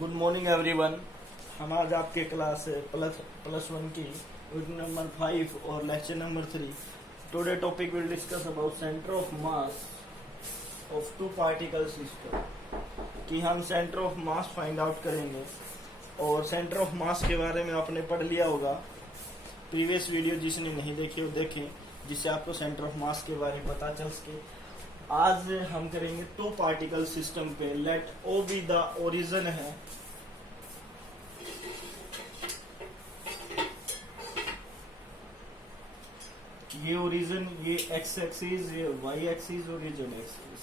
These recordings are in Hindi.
Good morning everyone. हम आज आपके क्लास प्लस वन की यूनिट नंबर 5 और lecture number 3। Today topic will discuss about centre of mass of two particle system, कि हम centre of mass find out करेंगे। और सेंटर ऑफ मास के बारे में आपने पढ़ लिया होगा, प्रीवियस वीडियो जिसने नहीं देखी वो देखें, जिससे आपको सेंटर ऑफ मास के बारे में पता चल सके। आज हम करेंगे टू पार्टिकल सिस्टम पे। Let O be the origin है, ये ओरिजिन, ये एक्स एक्सिस, ये वाई एक्सिस और ये Z axis.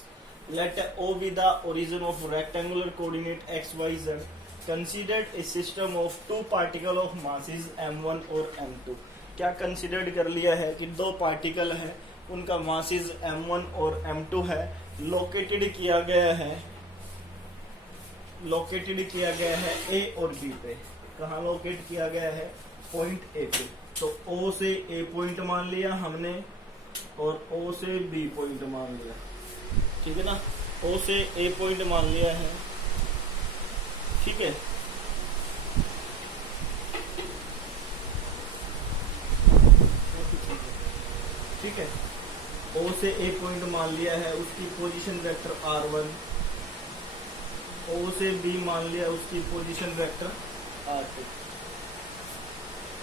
Let O be the origin of rectangular coordinate X Y Z considered a system of two particle of masses m1 और m2। क्या कंसीडर्ड कर लिया है कि दो पार्टिकल है, उनका मासेस m1 और m2 है। लोकेटेड किया गया है ए और बी पे। कहाँ लोकेट किया गया है? पॉइंट ए पे। तो ओ से ए पॉइंट मान लिया हमने और ओ से बी पॉइंट मान लिया, ठीक है ना। ओ से ए पॉइंट मान लिया है, ठीक है। ठीक है, ओ से ए पॉइंट मान लिया है, उसकी पोजीशन वेक्टर r1। ओ से बी मान लिया, उसकी पोजीशन वेक्टर r2।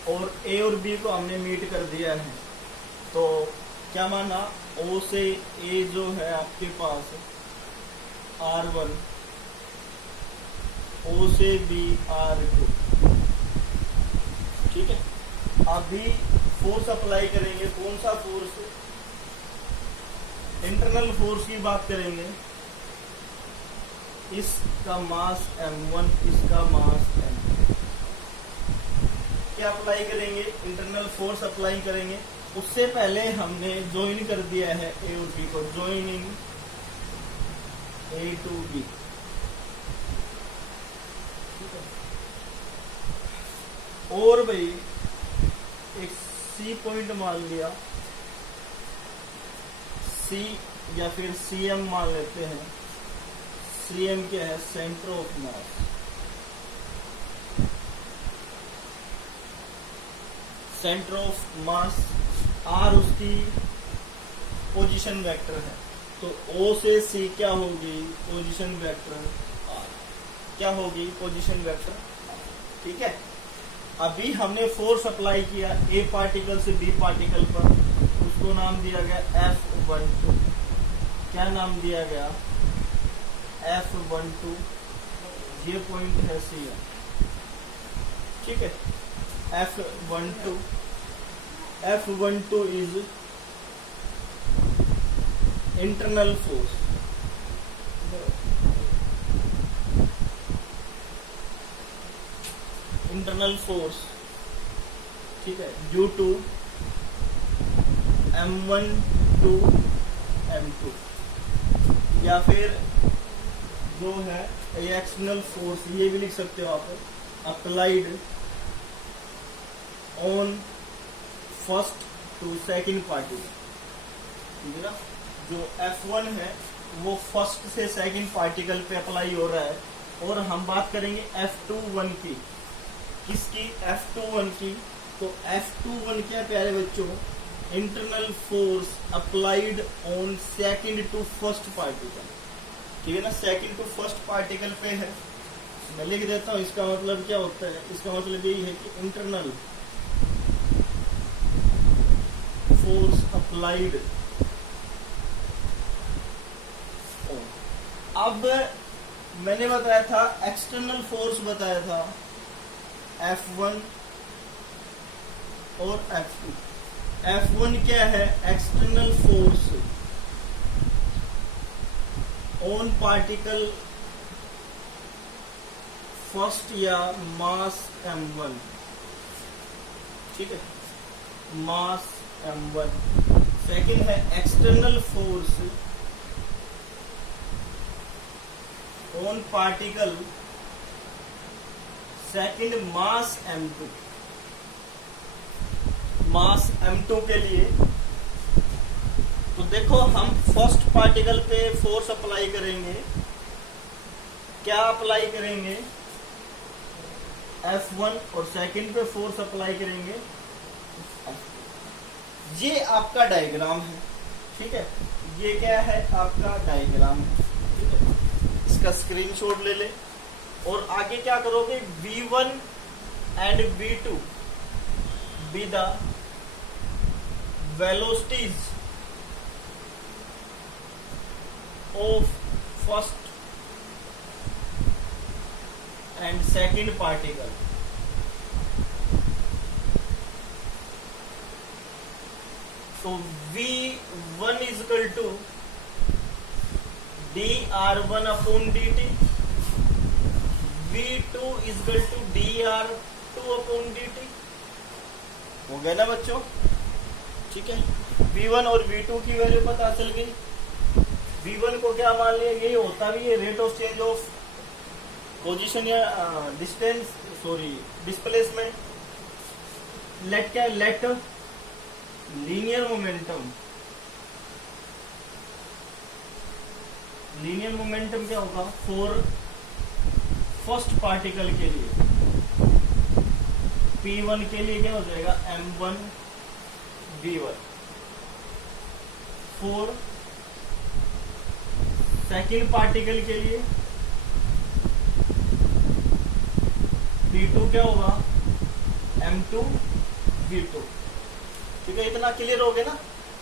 और ए और बी को हमने मीट कर दिया है, तो क्या माना? ओ से ए जो है आपके पास r1, ओ से बी r2, ठीक है। अभी फोर्स अप्लाई करेंगे। कौन सा फोर्स? इंटरनल फोर्स की बात करेंगे। इसका मास m1, इसका मास m2। क्या अप्लाई करेंगे? इंटरनल फोर्स अप्लाई करेंगे। उससे पहले हमने ज्वाइन कर दिया है ए और बी को, ज्वाइनिंग ए टू बी। और भाई एक सी पॉइंट मान लिया, सी या फिर सीएम मान लेते हैं। सीएम क्या है? Centre of mass. Centre of mass R उसकी पोजीशन वेक्टर है, तो ओ से सी क्या होगी? Position vector R. क्या होगी? पोजीशन वेक्टर आर, ठीक है। अभी हमने फोर्स अप्लाई किया ए पार्टिकल से बी पार्टिकल पर, उसको नाम दिया गया F12। क्या नाम दिया गया? F12। ये पॉइंट है CM, ठीक है। F12 is internal force. Internal force, ठीक है, due to m1 to m2, या फिर जो है एक्सटर्नल फोर्स, ये भी लिख सकते हो आप, applied on first to second particle, ठीक है ना। जो F1 है वो फर्स्ट से सेकंड पार्टिकल पे अप्लाई हो रहा है। और हम बात करेंगे F21 की। किसकी? F21 की। तो F21 क्या प्यारे बच्चों? Internal force applied on second to first particle, ठीक है ना। सेकंड टू फर्स्ट पार्टिकल पे है। मैं लिख देता हूं, इसका मतलब क्या होता है? इसका मतलब यही है कि इंटरनल फोर्स अप्लाइड। अब मैंने बताया था एक्सटर्नल फोर्स, बताया था F1 और F2। F1 क्या है? External force on particle first या मास m1, ठीक है, मास m1। सेकंड है external force on particle second mass m2। Mass m2 के लिए तो देखो, हम फर्स्ट पार्टिकल पे फोर्स अप्लाई करेंगे। क्या अप्लाई करेंगे? F1 और सेकंड पे फोर्स अप्लाई करेंगे। ये आपका डायग्राम है, ठीक है। ये क्या है, आपका डायग्राम है, ठीक है। इसका स्क्रीनशॉट ले ले और आगे क्या करोगे, V1 and V2 be the velocities of first and second particle. So V1 is equal to dr1 upon dt, V2 is equal to dr2 upon dt। हो गया ना बच्चों, ठीक है। V1 और V2 की वैल्यू पता चल गई। V1 को क्या मान लिया, यही होता भी है rate of change of position या डिस्टेंस, सॉरी डिस्प्लेसमेंट। लेट क्या, let linear momentum, linear momentum क्या होगा फॉर फर्स्ट पार्टिकल के लिए, P1 के लिए क्या हो जाएगा M1 V1, for second particle के लिए P2 क्या होगा M2 V2, ठीक है। इतना क्लियर हो गया ना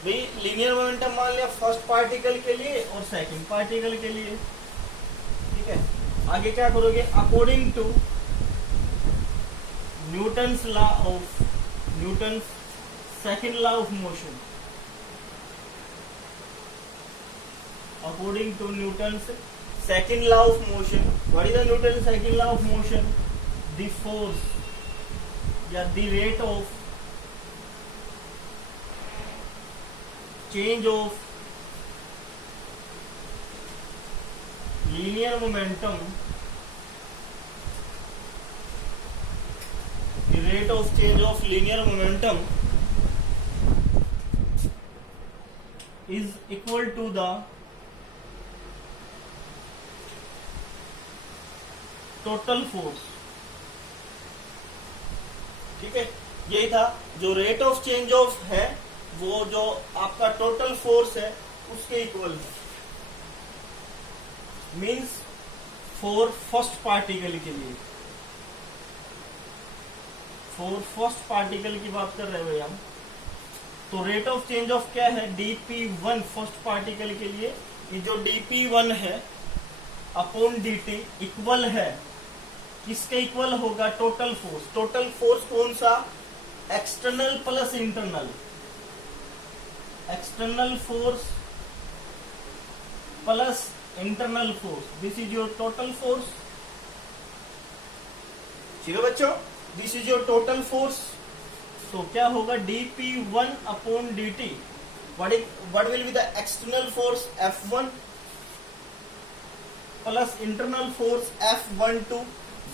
भाई। लीनियर मोमेंटम मान लिया फर्स्ट पार्टिकल के लिए और सेकंड पार्टिकल के लिए, ठीक है। आगे क्या करोगे, according to Newton's law of, Newton's second law of motion, according to Newton's second law of motion. What is the Newton second law of motion, the force या the rate of change of linear momentum, the rate of change of linear momentum is equal to the total force, ठीक है। यही था, जो रेट ऑफ चेंज ऑफ है वो जो आपका टोटल फोर्स है उसके इक्वल है। मींस फॉर फर्स्ट पार्टिकल के लिए, फॉर फर्स्ट पार्टिकल की बात कर रहे हो हम, तो रेट ऑफ चेंज ऑफ क्या है, dp1 फर्स्ट पार्टिकल के लिए। ये जो dp1 है अपॉन dt इक्वल है, किसके इक्वल होगा, टोटल फोर्स। टोटल फोर्स कौन सा, external plus internal, external force plus internal force, this is your total force, ठीक है बच्चों। This is your total force. तो क्या होगा, dp1 upon dt, what will be the external force F1 plus internal force F12।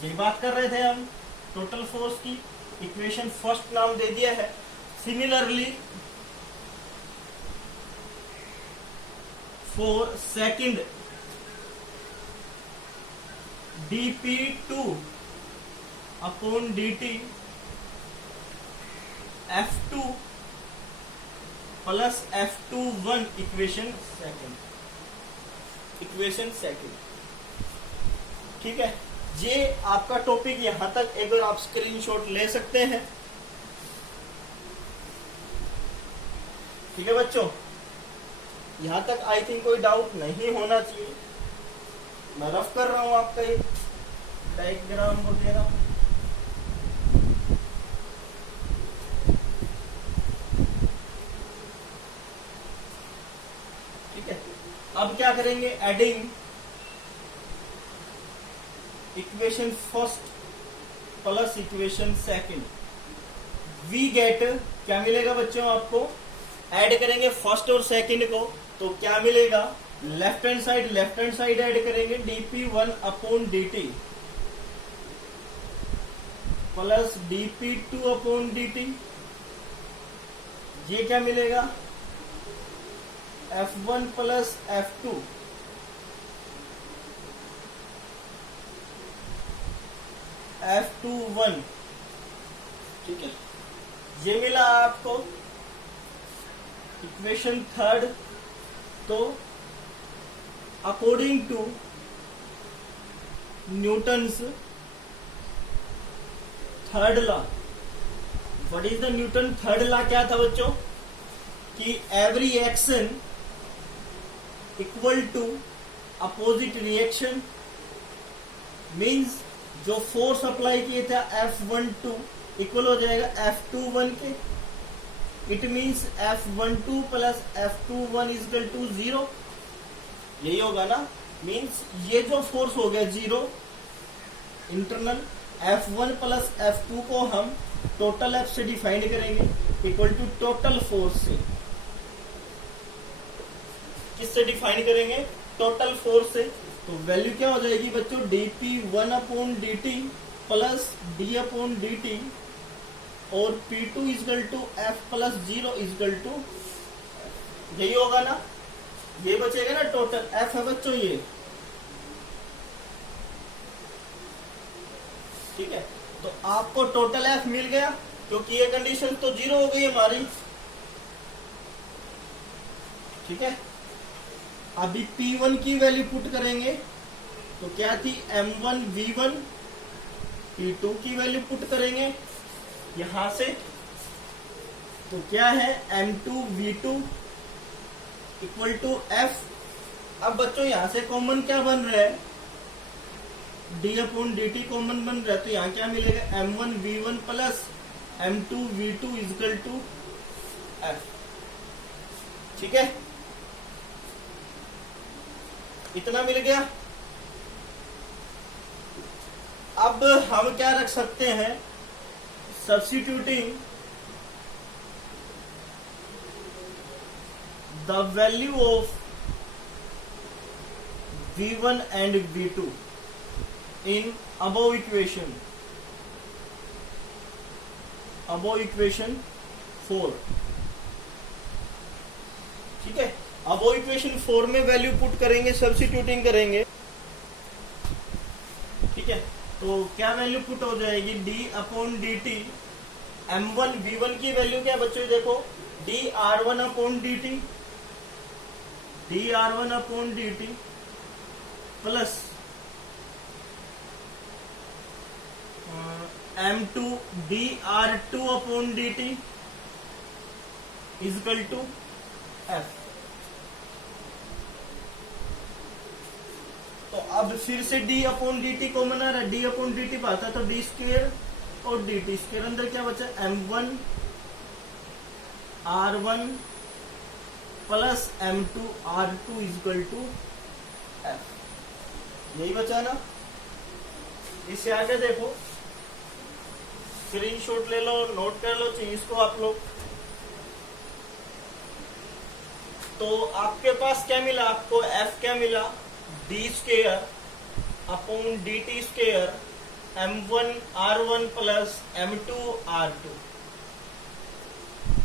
यही बात कर रहे थे हम टोटल फोर्स की। इक्वेशन फर्स्ट नाम दे दिया है। Similarly for second, dp2 upon dt F2 plus F21, equation second, equation second, ठीक है। ये आपका टॉपिक यहां तक एक बार आप स्क्रीनशॉट ले सकते हैं, ठीक है बच्चों। यहां तक आई थिंक कोई डाउट नहीं होना चाहिए। मैं रफ कर रहा हूं आपका ये डायग्राम वगैरह, ठीक है। अब क्या करेंगे, adding equation first plus equation second, we get क्या मिलेगा बच्चों आपको, ऐड करेंगे फर्स्ट और सेकंड को तो क्या मिलेगा, लेफ्ट हैंड साइड ऐड करेंगे dp1 upon dt plus dp2 upon dt, ये क्या मिलेगा F1 प्लस F2 F21, ठीक है, ये मिला आपको इक्वेशन थर्ड। तो according to Newton's third law, what is the Newton third law, क्या था बच्चों, कि every action equal to opposite reaction, means जो फोर्स अप्लाई किए थे F12 इक्वल हो जाएगा F21 के। It means F12 plus F21 equal to 0, यही होगा ना। मींस ये जो फोर्स हो गया 0 इंटरनल, F1 प्लस F2 को हम टोटल F से डिफाइन करेंगे इक्वल टू टोटल फोर्स से। किससे डिफाइन करेंगे, टोटल फोर्स से। तो वैल्यू क्या हो जाएगी बच्चों, dP1/dt प्लस d/dt और P2 equal to F plus 0 equal to, यही होगा ना। ये बचेगा ना टोटल F है बच्चों ये, ठीक है। तो आपको टोटल F मिल गया क्योंकि ये कंडीशन तो 0 हो गई हमारी, ठीक है। अभी P1 की वैल्यू पुट करेंगे तो क्या थी M1V1, P2 की वैल्यू पुट करेंगे यहां से तो क्या है M2V2 इक्वल टू F। अब बच्चों यहां से कॉमन क्या बन रहा है, d/dt कॉमन बन रहा है, तो यहां क्या मिलेगा M1V1 plus M2V2 equal to F, ठीक है। इतना मिल गया। अब हम क्या रख सकते हैं, substituting the value of V1 and V2 in above equation 4, ठीक है। अब वो इक्वेशन 4 में वैल्यू पुट करेंगे, सब्स्टिट्यूटिंग करेंगे, ठीक है। तो क्या वैल्यू पुट हो जाएगी, d/dt, M1 V1 की वैल्यू क्या बच्चों देखो, dR1/dt plus M2 dR2/dt equal to F। तो अब फिर से d/dt कॉमन आ रहा है, d/dt पाता तो d स्क्वायर और dt स्क्वायर, अंदर क्या बचा M1 R1 plus M2 R2 equal to F, यही बचा ना। इससे आगे देखो, स्क्रीनशॉट ले लो, नोट कर लो चीज को आप लोग। तो आपके पास क्या मिला, आपको F क्या मिला, d square upon dt square M1 R1 plus M2 R2,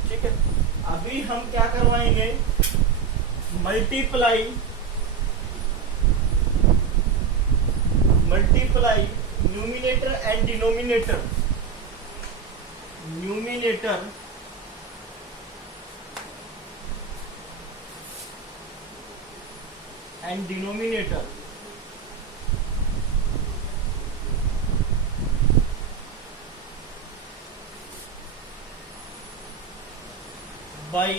ठीक है। अभी हम क्या करवाएंगे, multiply numerator and denominator, and denominator by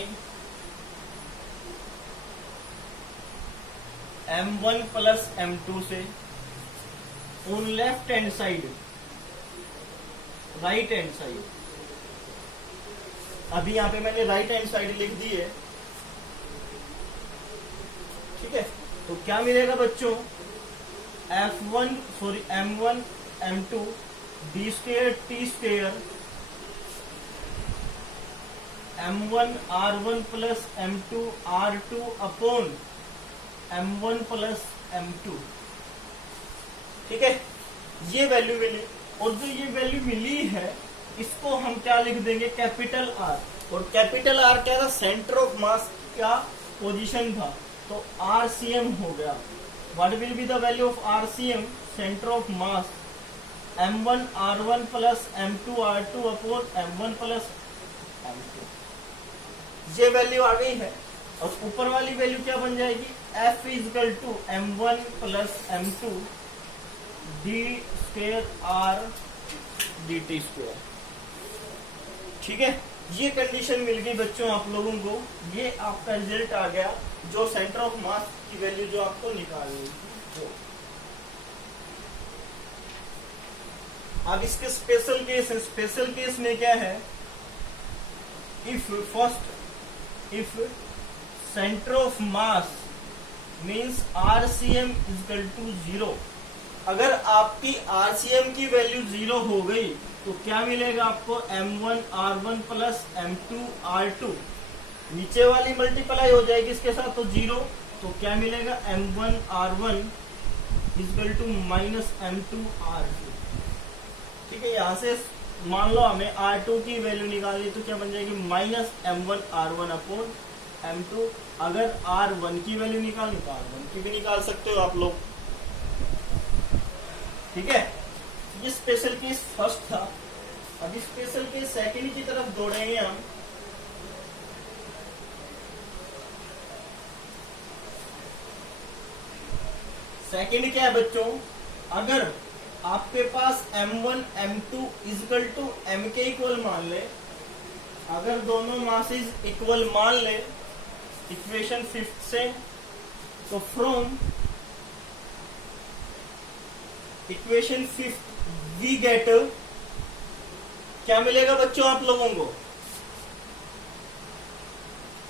M1 plus M2 से on left hand side, right hand side. अभी यहां पे मैंने राइट हैंड साइड लिख दी है, ठीक है। तो क्या मिलेगा बच्चों, M1 M2 d square t square M1 R1 plus M2 R2 upon M1 plus M2, ठीक है। ये वैल्यू मिली, और जो ये वैल्यू मिली है इसको हम क्या लिख देंगे, कैपिटल R। और कैपिटल R क्या था, सेंटर ऑफ मास का पोजीशन था, तो RCM हो गया। What will be the value of RCM, centre of mass m1r1 plus m2r2 upon m1 plus m2। ये वैल्यू आ गई है और ऊपर वाली वैल्यू क्या बन जाएगी, f equal to m1 plus m2 D square R D T square. ठीक है, ये कंडीशन मिल गई बच्चों आप लोगों को। ये आपका रिजल्ट आ गया जो सेंटर ऑफ मास की वैल्यू जो आपको निकालनी है। अब इसके स्पेशल केस है। स्पेशल केस में क्या है, if centre of mass means RCM equal to 0, अगर आपकी आरसीएम की वैल्यू 0 हो गई तो क्या मिलेगा आपको, m1r1 प्लस m2r2, नीचे वाली मल्टीप्लाई हो जाएगी इसके साथ तो 0, तो क्या मिलेगा m1r1 equal to minus m2r2। ठीक है, यहां से मान लो हमें r2 की वैल्यू निकालनी तो क्या बन जाएगी, माइनस m1r1 अपॉन m2। अगर r1 की वैल्यू निकालनी तो r1 की भी निकाल सकते हो आप लोग। ठीक है, ये स्पेशल केस फर्स्ट था। अभी स्पेशल केस सेकंड की तरफ दौड़ेंगे हम। सेकंड क्या है बच्चों, अगर आपके पास m1 m2 equal to m के इक्वल मान ले, अगर दोनों मासेस इक्वल मान ले इक्वेशन 5 से, तो फ्रॉम इक्वेशन 5 वी गेट, क्या मिलेगा बच्चों आप लोगों को,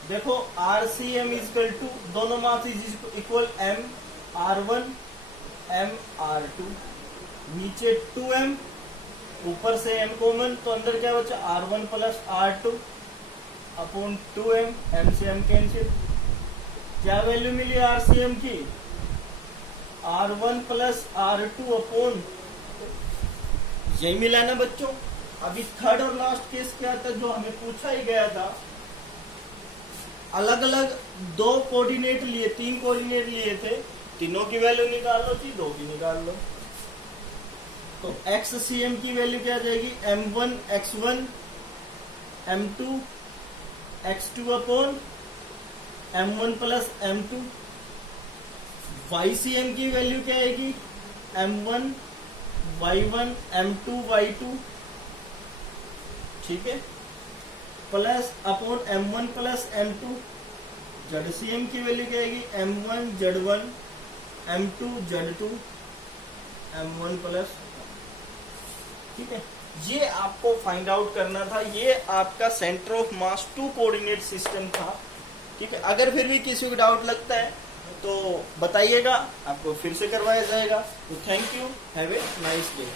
देखो आरसीएम इक्वल टू दोनों mass is equal m r1 m r2, नीचे 2m, ऊपर से m कॉमन, तो अंदर क्या बचा r1 plus r2 upon 2m, m से m कैंसिल। क्या वैल्यू मिली आरसीएम की, r1 प्लस r2 अपॉन, यही मिला ना बच्चों। अभी थर्ड और लास्ट केस क्या था जो हमें पूछा ही गया था, अलग अलग 2 कोऑर्डिनेट लिए, 3 कोऑर्डिनेट लिए थे, तीनों की वैल्यू निकाल लो, 2 की निकाल लो। तो XCM की वैल्यू क्या आ जाएगी, m1 x1 m2 x2 upon m1 plus m2। YCM की वैल्यू क्या आएगी, m1 y1 m2 y2, ठीक है, plus upon m1 plus m2। ZCM की वैल्यू क्या आएगी, m1 z1 m2 z2 m1 plus. ठीक है, ये आपको फाइंड आउट करना था। ये आपका centre of mass 2 coordinate system था। ठीक है, अगर फिर भी किसी को डाउट लगता है तो बताइएगा, आपको फिर से करवाया जाएगा। तो thank you, have a nice day.